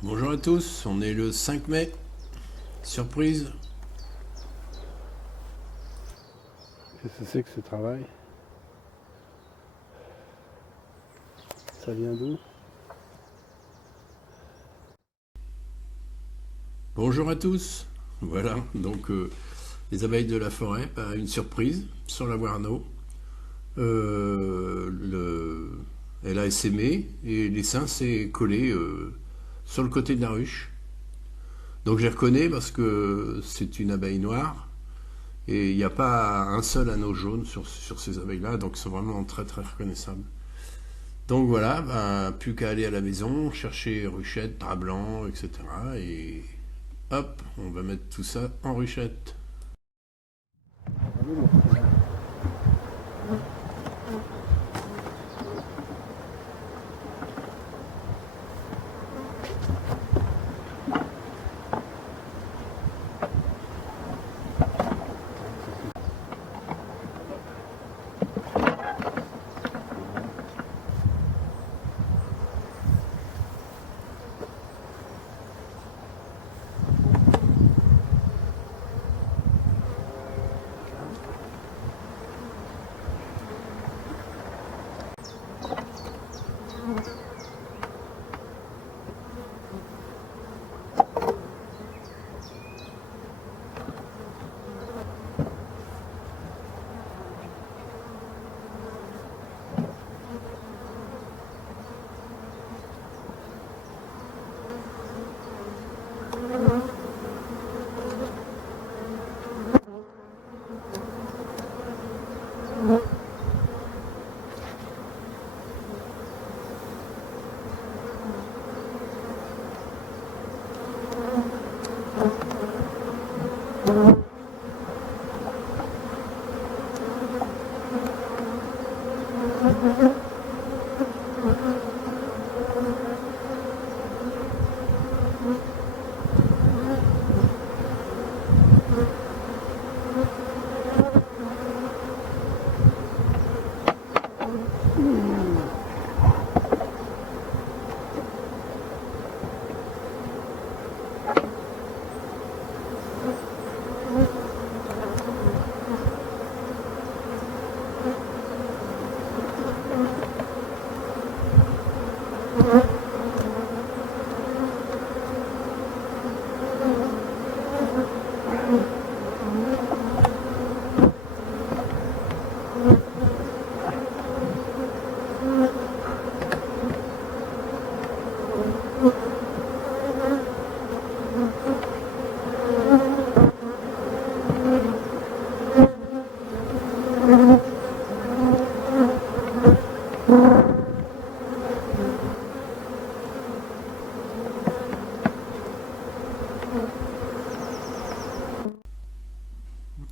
Bonjour à tous, on est le 5 mai. Surprise. Qu'est-ce que c'est que ce travail? Ça vient d'où? Bonjour à tous. Voilà, donc les abeilles de la forêt, une surprise sur la Warno. Elle a essaimé et l'essaim s'est collé sur le côté de la ruche. Donc je les reconnais parce que c'est une abeille noire et il n'y a pas un seul anneau jaune sur ces abeilles-là, donc ils sont vraiment très très reconnaissables. Donc voilà, plus qu'à aller à la maison, chercher ruchette, drap blanc, etc. Et hop, on va mettre tout ça en ruchette.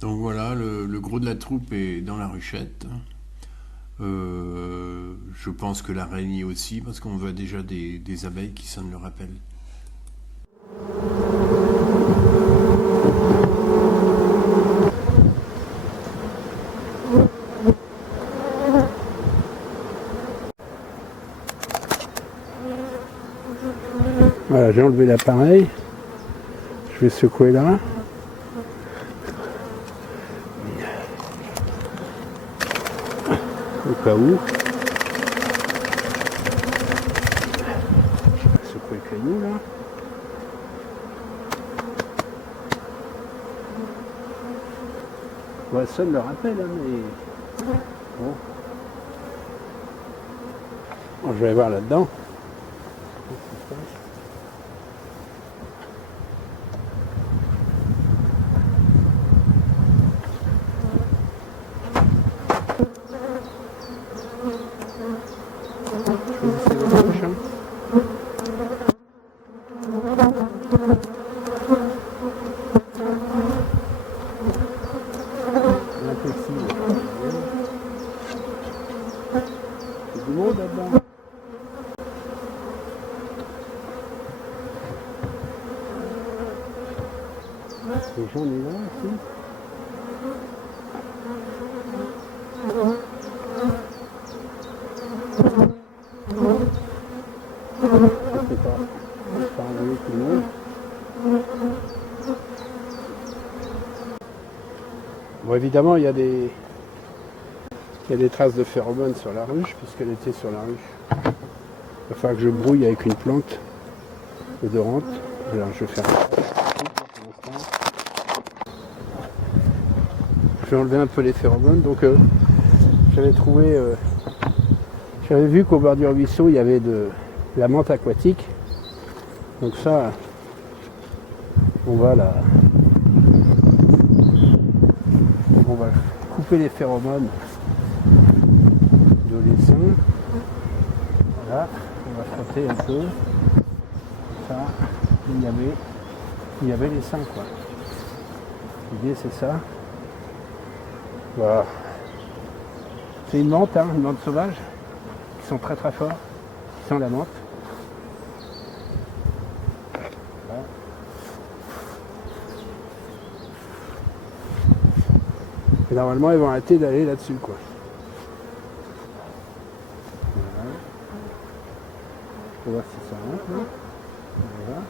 Donc voilà, le gros de la troupe est dans la ruchette. Je pense que l'araignée aussi, parce qu'on voit déjà des abeilles qui sonnent le rappel. Voilà, j'ai enlevé l'appareil. Je vais secouer là. Au cas où. Je vais secouer le caillou là. Bon, elle sonne le rappel, hein, mais bon. Bon, je vais aller voir là-dedans. Qu'est-ce qui se passe? Choisissez votre prochain. Impossible. C'est du monde là-dedans. Les gens, on est là aussi. Je sais pas. pas envoyer tout le monde. Bon, évidemment, il y a des traces de phéromones sur la ruche, puisqu'elle était sur la ruche. Il va falloir que je brouille avec une plante odorante. Alors, je vais faire ça pour l'instant. Je vais enlever un peu les phéromones. Donc, j'avais vu qu'au bord du ruisseau, il y avait de la menthe aquatique. Donc ça, on va couper les phéromones de l'essaim. Voilà, on va frotter un peu. Ça, il y avait l'essaim, quoi. L'idée, c'est ça. Voilà. C'est une menthe, hein, une menthe sauvage, qui sont très très forts, qui sont la menthe. Voilà. Et normalement, ils vont arrêter d'aller là-dessus, quoi. Voilà. On va voir si ça rentre, là. Voilà.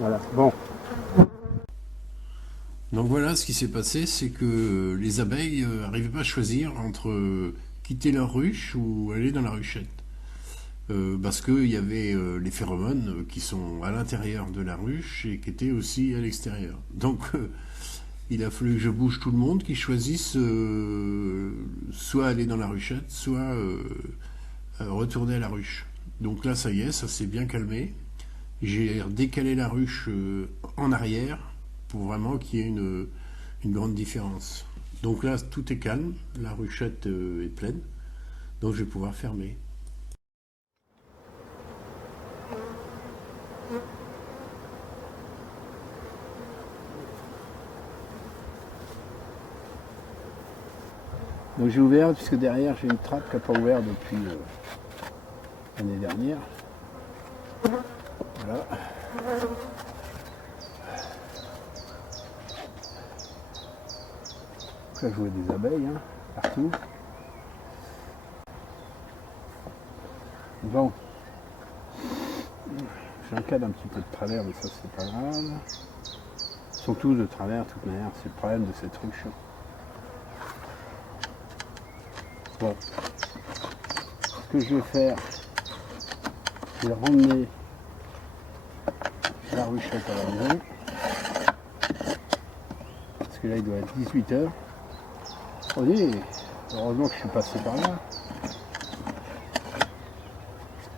Voilà, bon. Donc voilà, ce qui s'est passé, c'est que les abeilles n'arrivaient pas à choisir entre quitter leur ruche ou aller dans la ruchette. Parce qu'il y avait les phéromones qui sont à l'intérieur de la ruche et qui étaient aussi à l'extérieur. Donc il a fallu que je bouge tout le monde, qui choisissent soit aller dans la ruchette, soit retourner à la ruche. Donc là, ça y est, ça s'est bien calmé. J'ai décalé la ruche en arrière pour vraiment qu'il y ait une grande différence. Donc là, tout est calme, la ruchette est pleine, donc je vais pouvoir fermer. Donc j'ai ouvert, puisque derrière j'ai une trappe qui n'a pas ouvert depuis l'année dernière. Voilà. Donc là je vois des abeilles, hein, partout. Bon. J'ai un cadre un petit peu de travers, mais ça c'est pas grave. Ils sont tous de travers, de toute manière, c'est le problème de cette ruche. Bon. Ce que je vais faire, je vais ramener la ruchette à la maison. Parce que là il doit être 18h. Oui, heureusement que je suis passé par là.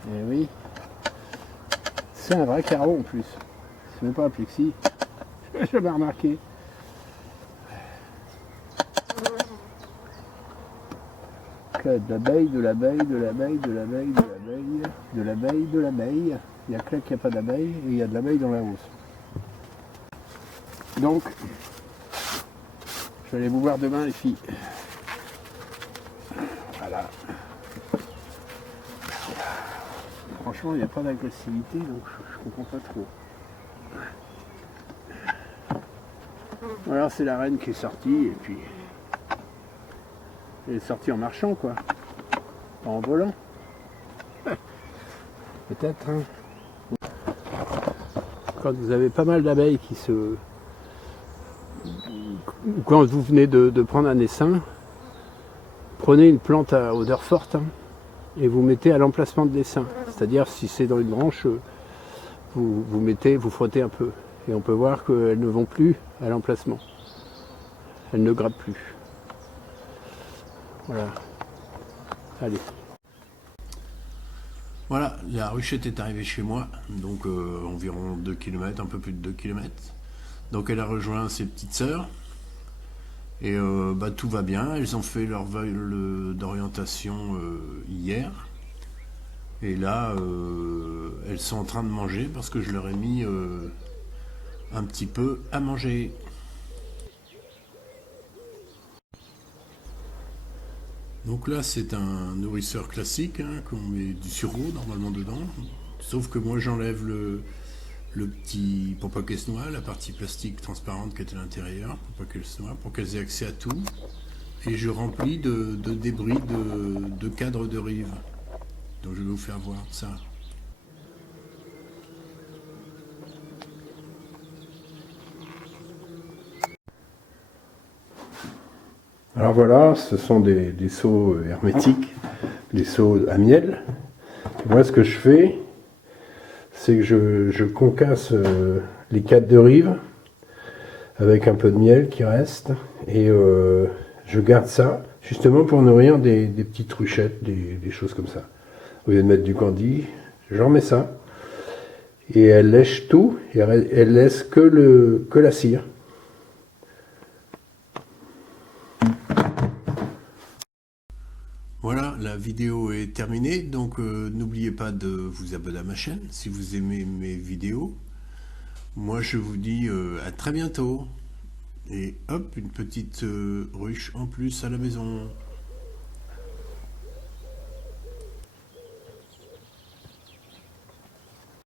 Et oui. C'est un vrai carreau en plus. C'est même pas un plexi. Je l'ai jamais remarqué. Là, de l'abeille, de l'abeille, de l'abeille, de l'abeille, de l'abeille, de l'abeille, de l'abeille. Il y a que là qu'il n'y a pas d'abeille et il y a de l'abeille dans la hausse. Donc, je vais aller vous voir demain les filles. Voilà. Franchement, il n'y a pas d'agressivité, donc je comprends pas trop. Voilà, c'est la reine qui est sortie, et puis elle est sortie en marchant, quoi. Pas en volant. Peut-être, hein. Quand vous avez pas mal d'abeilles qui se... Quand vous venez de prendre un essaim, prenez une plante à odeur forte, hein, et vous mettez à l'emplacement de l'essaim. C'est-à-dire, si c'est dans une branche, vous frottez un peu. Et on peut voir qu'elles ne vont plus à l'emplacement. Elles ne grattent plus. Voilà. Allez. Voilà, la ruchette est arrivée chez moi, donc environ 2 km, un peu plus de 2 km. Donc elle a rejoint ses petites sœurs. Et tout va bien, elles ont fait leur vol d'orientation hier. Et là, elles sont en train de manger parce que je leur ai mis un petit peu à manger. Donc là, c'est un nourrisseur classique, hein, qu'on met du sureau normalement dedans. Sauf que moi, j'enlève pour pas qu'elles se noient, la partie plastique transparente qui est à l'intérieur, pour pas qu'elles se noient, pour qu'elles aient accès à tout. Et je remplis de débris de cadres de rive. Donc je vais vous faire voir ça. Alors voilà, ce sont des seaux hermétiques, des seaux à miel. Et moi, ce que je fais, c'est que je concasse les cadres de rive avec un peu de miel qui reste, et je garde ça justement pour nourrir des petites ruchettes, des choses comme ça. Au lieu de mettre du candy, j'en mets ça, et elle lèche tout, et elle laisse que la cire. Voilà, la vidéo est terminée, donc n'oubliez pas de vous abonner à ma chaîne si vous aimez mes vidéos. Moi je vous dis à très bientôt, et hop, une petite ruche en plus à la maison.